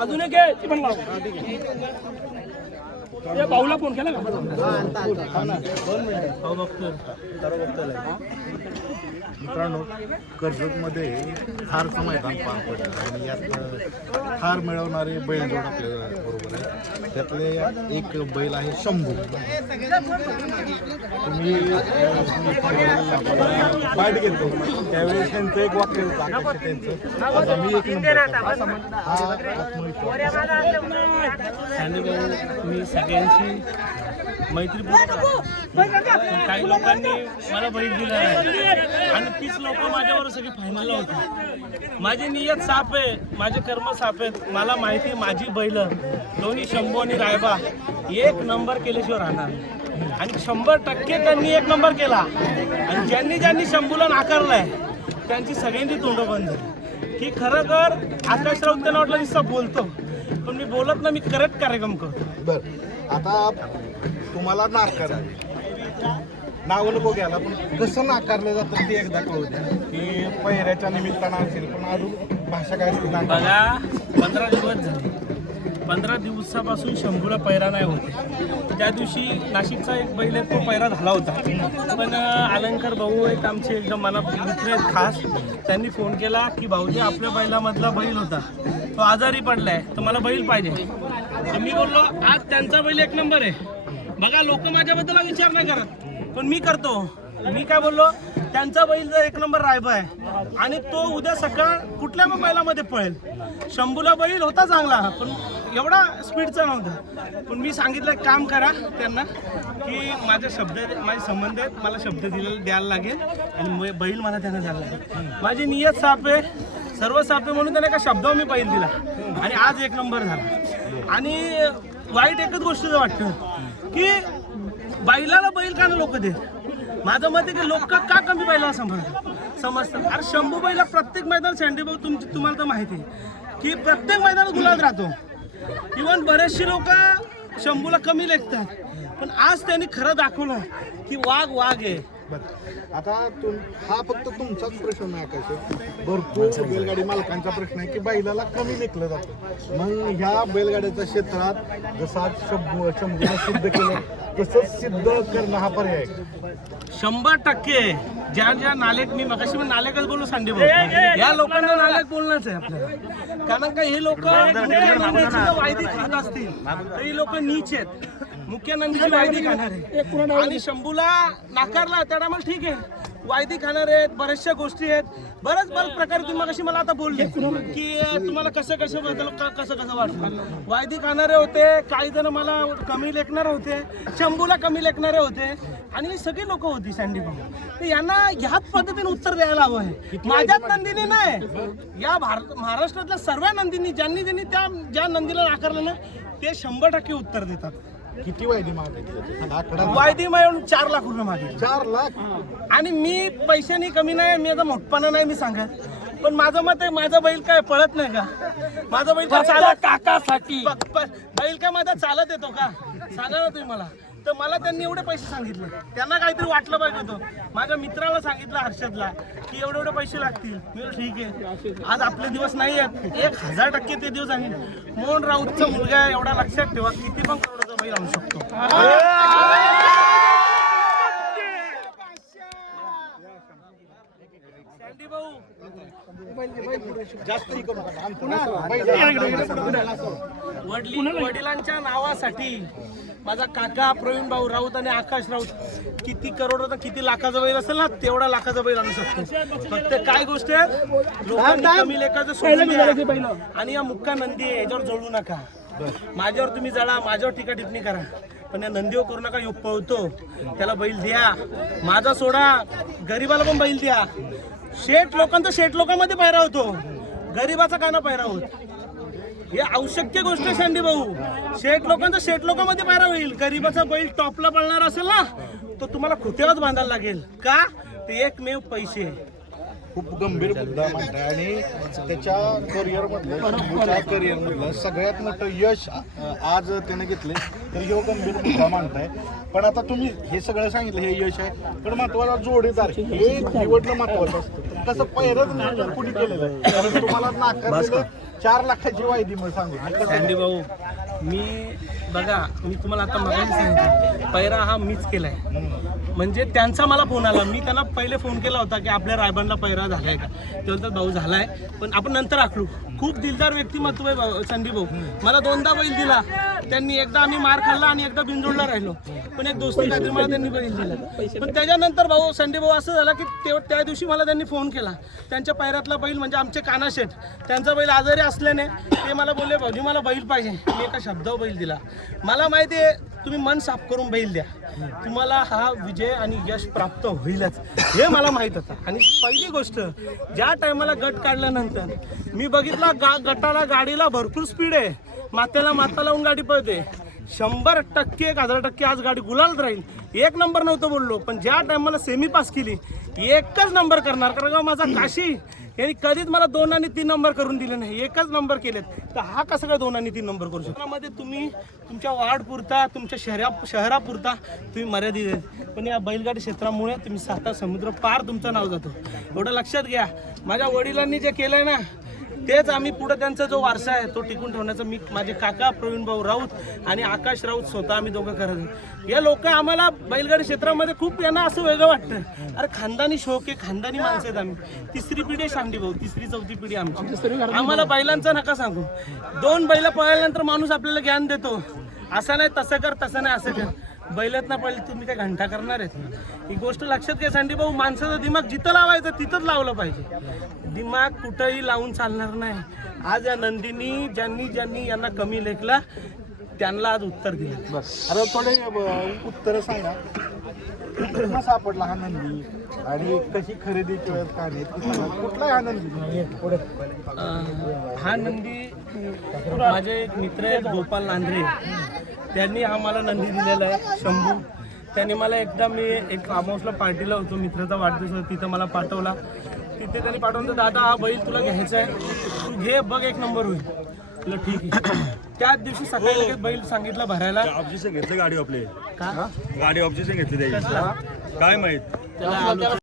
अजून एक आहे ती पण लाव. या भाऊला फोन केला का? मित्रांनो, कर्जतमध्ये थारचं मैदान पार पडलं आणि यात थार मिळवणारे बैलजोड आपल्या बरोबर आहे. त्यातले एक बैल आहे शंभू. तुम्ही बाईट घेतो त्यावेळेस त्यांचं एक वाक्य होतं आकाश त्यांचं, मी एक नंबर. मी सगळ्यांची मैत्रीपूर्ण काही लोकांनी मला बैल दिला आहे आणि तीच लोक माझ्यावर सगळी फायनलला होती. माझी नियत साफ आहे, माझे कर्म साफ आहेत. मला माहिती आहे माझी बैल दोन्ही शंभू आणि रायबा एक नंबर केल्याशिवाय राहणार आणि 100% त्यांनी एक नंबर केला. आणि ज्यांनी ज्यांनी शंभूला नाकारलाय त्यांची सगळ्यांची तोंड बंद झाली की खरं कर. आकाश राऊत त्यांना वाटलं नुसतं बोलतो पण मी बोलत ना, मी करेक्ट कार्यक्रम करतो. बर, आता तुम्हाला नाकार नाव नको घ्यायला, पण कसं नाकारलं जातं ते एकदा कळू द्या की पहिऱ्याच्या निमित्तानं असेल, पण अजून भाषा काय असते बघा. 15 दिवस झाले, 15 दिवसापासून शंभूला पैरा नाही होते. त्या दिवशी नाशिकचा एक बैल आहे तो पैरा झाला होता, पण अलंकार भाऊ एक आमचे एकदम मना मित्र आहेत खास, त्यांनी फोन केला की भाऊजी आपल्या बैलामधला बैल होता तो आजारी पडलाय तर मला बैल पाहिजे. तर मी बोललो आज त्यांचा बैल एक नंबर आहे. बघा लोक माझ्याबद्दल विचार नाही करत पण मी करतो. मी काय बोललो, त्यांचा बैल जर एक नंबर रायबा आहे आणि तो उद्या सकाळ कुठल्या पण बैलामध्ये पळेल. शंभूला बैल होता चांगला पण एवढा स्पीडचा नव्हता. पण मी सांगितलं काम करा त्यांना की माझे संबंध आहेत, मला शब्द द्यायला लागेल आणि बैल मला त्यांना द्यायला लागेल. माझी नियत साफ आहे, सर्व साफ आहे, म्हणून त्याने एका शब्दावर मी बैल दिला आणि आज एक नंबर झाला. आणि वाईट एकच गोष्ट वाटतं की बैलाला बैल का लोक देत. माझं मत आहे की लोक का कमी बैलाला समजतात. अरे शंभू बैला प्रत्येक मैदान सँडी भाऊ तुम्हाला तर माहिती आहे की प्रत्येक मैदानात गुलाब राहतो. इव्हन बरेचशी लोक शंभूला कमी लेखतात पण आज त्यांनी खरं दाखवलं की वाघ आहे. आता हा फक्त तुमचाच प्रश्न नाही आकाश, भरपूर बैलगाडी मालकांचा प्रश्न आहे की बैलाला कमी लेखलं जातं. मग ह्या बैलगाड्याच्या क्षेत्रात जसं आज शंभूला सिद्ध केलं तसंच सिद्ध करणं हा पर्याय 100%. ज्या नालेक, मी मगाशी पण नालेकच बोललो सांडे भाऊ, या लोकांना नालेक बोलणंच आहे आपल्याला. कारण का हे लोक वायदी खात असतील तर ही लोक नीच आहेत. मुख्य नंदीची वायदी खाणार आहे आणि शंभूला नाकारला त्या टायमाला ठीक आहे, वायदी खाणार आहेत, बऱ्याचशा गोष्टी आहेत, बरेच प्रकारे. तुम्ही मगाशी मला आता बोलले की तुम्हाला कसं वाटलं. वायदी खाणारे होते, काही जण मला कमी लेखणारे होते, शंभूला कमी लेखणारे होते आणि सगळी लोक होती सँडी भाऊ. तर यांना ह्याच पद्धतीने उत्तर द्यायला हवं आहे. माझ्याच नंदीने नाही, या महाराष्ट्रातल्या सर्व नंदींनी ज्यांनी ज्या नंदीला नाकारलं ना ते 100% उत्तर देतात. किती वायदी मागायची? वायदी मिळून 4 लाख रुपये मागे. 4 लाख. आणि मी पैशानी कमी नाही, मी आता मोठपणा नाही मी सांगत, पण माझं मत आहे माझा बैल काय पळत नाही का? माझा बैल काय चालत काकासाठी बैल काय माझा चालत येतो का? सांगा ना तुम्ही मला. तर मला त्यांनी एवढे पैसे सांगितले, त्यांना काहीतरी वाटलं पाहिजे होतं. माझ्या मित्राला सांगितलं हर्षदला की एवढे पैसे लागतील. मी ठीक आहे, आज आपले दिवस नाही आहेत, 1000% ते दिवस आहे. मोहन राऊतचा मुलगा एवढा लक्षात ठेवा, किती पण करोडचा बैल आणू शकतो. सँडी भाऊ वडिलांच्या नावासाठी माझा काका प्रवीण भाऊ राऊत आणि आकाश राऊत किती करोड किती लाखाचा बैल असेल ना तेवढा लाखाचा बैल आणू शकतो. फक्त काय गोष्ट आहे, लोकांना कमी लेखाचं सोडून द्या आणि या मुक्का नंदी आहे याच्यावर जोडू नका. माझ्यावर तुम्ही जळा, माझ्यावर टीका टिप्पणी करा, पण या नंदीवर करू नका. योग पळतो त्याला बैल द्या. माझा सोडा, गरीबाला पण बैल द्या. शेठ लोकांमध्ये पायरा होतो, गरीबाचा काना पायरा होत. हे आवश्यक गोष्ट आहे सँडी भाऊ. शेठ लोकांमध्ये पायरा होईल. गरीबाचा बैल टॉपला पळणार असेल ना तर तुम्हाला खुट्यावर बांधायला लागेल का? ते एकमेव पैसे. खूप गंभीर मुद्दा मांडताय आणि त्याच्या करिअरमधलं सगळ्यात मोठं यश आज त्याने घेतले तर ह्यो गंभीर मुद्दा मांडताय. पण आता तुम्ही हे सगळं सांगितलं हे यश आहे, पण महत्वाचा जोडीदार हे निवडणं महत्वाचं असतं. कसं पहिलंच नियोजन कुणी केलेलं आहे? कारण तुम्हाला नाकारलेलं 4 लाखाची वायदी मला सांगू. सँडी भाऊ, बघा मी तुम्हाला आता मगाशी सांगितलं पैरा हा मीच केलाय. म्हणजे त्यांचा मला फोन आला, मी त्यांना पहिले फोन केला होता की आपल्या रायबांना पैरा झालाय का, ते बोलतात भाऊ झालाय पण आपण नंतर आखलू. खूप दिलदार व्यक्तिमत्व आहे संदीप भाऊ. मला 2दा बैल दिला त्यांनी, एकदा आम्ही मार खाल्ला आणि एकदा बिंजोडला राहिलो, पण एक दोस्ती खात्री मला त्यांनी बैल दिला. पण त्याच्यानंतर भाऊ संदीप भाऊ असं झालं की त्या दिवशी मला त्यांनी फोन केला, त्यांच्या पैरातला बैल म्हणजे आमचे कानाशेठ, त्यांचा बैल आजारी असल्याने ते मला बोलले भाऊजी मला बैल पाहिजे. मी एका शब्दावर बैल दिला. मला माहिती आहे तुम्ही मन साफ करून बैल द्या, तुम्हाला हा विजय आणि यश प्राप्त होईलच हे मला माहीत होतं. आणि पहिली गोष्ट, ज्या टायमाला गट काढल्यानंतर मी बघितला गटाला गाडीला भरपूर स्पीड आहे, मात्याला माता लावून गाडी पळते. 100% 1000% आज गाडी गुलालत राहील. 1 नंबर नव्हतं बोललो, पण ज्या टायमाला सेमी पास केली 1च नंबर करणार. कारण का माझा काशी यांनी कधीच मला 2 आणि 3 नंबर करून दिले नाही, 1च नंबर केलेत. तर हा कसं काय 2 आणि 3 नंबर करू शकतो? मध्ये तुम्ही तुमच्या वार्डपुरता, तुमच्या शहरापुरता तुम्ही मर्यादित आहेत, पण या बैलगाडी क्षेत्रामुळे तुम्ही 7 समुद्र पार तुमचं नाव जातो. एवढं लक्षात घ्या. माझ्या वडिलांनी जे केलंय ना तेच आम्ही पुढे त्यांचा जो वारसा आहे तो टिकून ठेवण्याचं मी, माझे काका प्रवीण भाऊ राऊत आणि आकाश राऊत स्वतः आम्ही दोघं करत आहोत. या लोक आम्हाला बैलगाडी क्षेत्रामध्ये खूप यांना असं वेगळं वाटतं, अरे खानदानी शौक आहे, खानदानी माणसं आहेत आम्ही. 3री पिढी शांडी भाऊ, 3री 4थी पिढी आमची. आम्हाला बैलांचं नका सांगू. 2 बैल पळाल्यानंतर माणूस आपल्याला ज्ञान देतो, असं नाही तसं कर, तसं नाही असं कर. बैलात ना पहिले तुम्ही काय घंटा करणार आहेत? ही गोष्ट लक्षात घ्या संदीप भाऊ. माणसाचा दिमाग जिथं लावायचं तिथंच लावलं पाहिजे. दिमाग कुठंही लावून चालणार नाही. आज या नंदीनी ज्यांनी यांना कमी लेखला त्यांना आज उत्तर दिलं. आता थोडे उत्तर सांगा. कुठला सापडला हा नंदी आणि कशी खरेदी का नाही, कुठला हा नंदी? हा नंदी माझे एक मित्र आहेत गोपाल नांद्रे, त्यांनी हा मला नंदी दिलेला आहे. शंभू त्यांनी मला एकदा, मी एक फार्म हाऊसला पार्टीला होतो, मित्राचा वाढदिवस होता, तिथं मला पाठवला. तिथे त्यांनी पाठवलं, दादा हा बैल तुला घ्यायचा आहे, तू घे बघ 1 नंबर होईल. तुला ठीक आहे. त्याच दिवशी सकाळी लगेच बैल सांगितलं भरायला. ऑब्जेक्शन घेतलं गाडी आपले का गाडी ऑब्जेक्शन घेतली त्याची काय माहित. त्याला